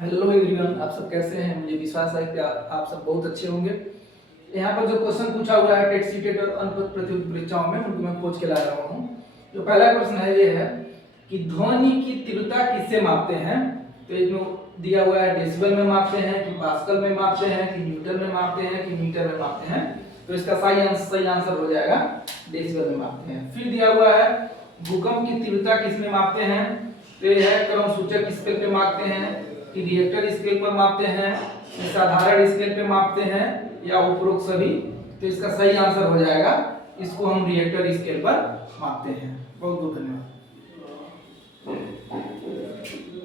Hello everyone, आप सब कैसे हैं। मुझे विश्वास है कि आप सब बहुत अच्छे होंगे। यहाँ पर जो क्वेश्चन पूछा हुआ है टेट सीटेट और अन्य प्रतियोगी परीक्षाओं में, उनको मैं खोज के ला रहा हूँ। जो पहला प्रश्न है ये है कि ध्वनि की तीव्रता किससे मापते हैं। तो इसमें दिया हुआ है डेसिबल में मापते हैं कि पास्कल में मापते हैं कि न्यूटन में मापते हैं कि मीटर में मापते हैं। तो इसका सही आंसर हो जाएगा डेसिबल में मापते हैं। फिर दिया हुआ है भूकंप की तीव्रता किस में मापते हैं। तो ये है क्रम सूचक स्केल पे मापते हैं कि रिएक्टर स्केल पर मापते हैं, साधारण स्केल पे मापते हैं या उपरोक्त सभी। तो इसका सही आंसर हो जाएगा, इसको हम रिएक्टर स्केल पर मापते हैं। बहुत बहुत धन्यवाद।